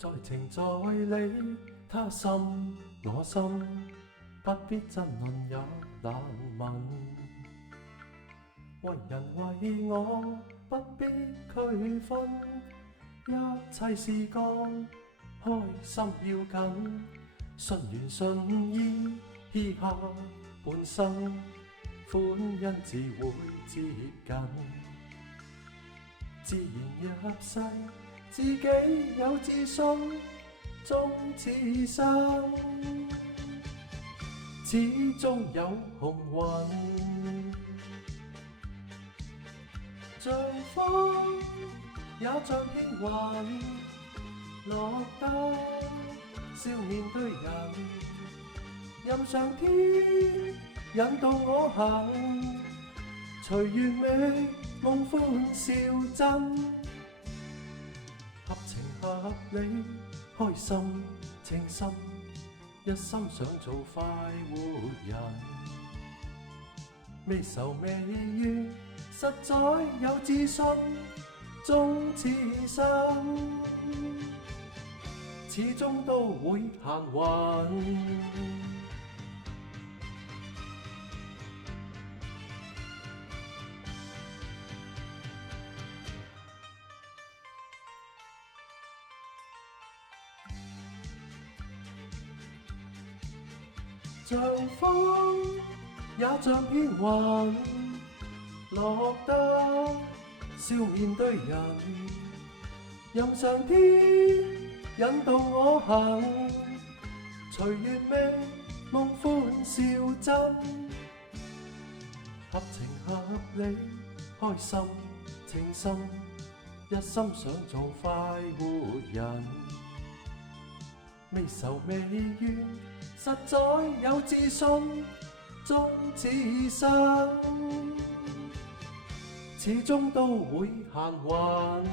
在情在理，他心我心，不必爭論也難問。為人為我，不必區分，一切是個開心要緊，順緣順意，嘻哈半生，歡欣自會接近，自然入世，自己有自信，終此生，始終有紅雲。像風也像片雲，落得笑面對人，任上天引導我行，隨緣覓夢歡笑真，合情合理，開心稱心，一心想做快活人，未愁未怨，實在有自信，終此生，始終都會行運。像風也像片雲，落得笑面對人，任上天引導我行，隨緣覓夢歡笑真，合情合理，開心稱心，一心想做快活人，未愁未怨，實在有自信，終此生，始終都會行運。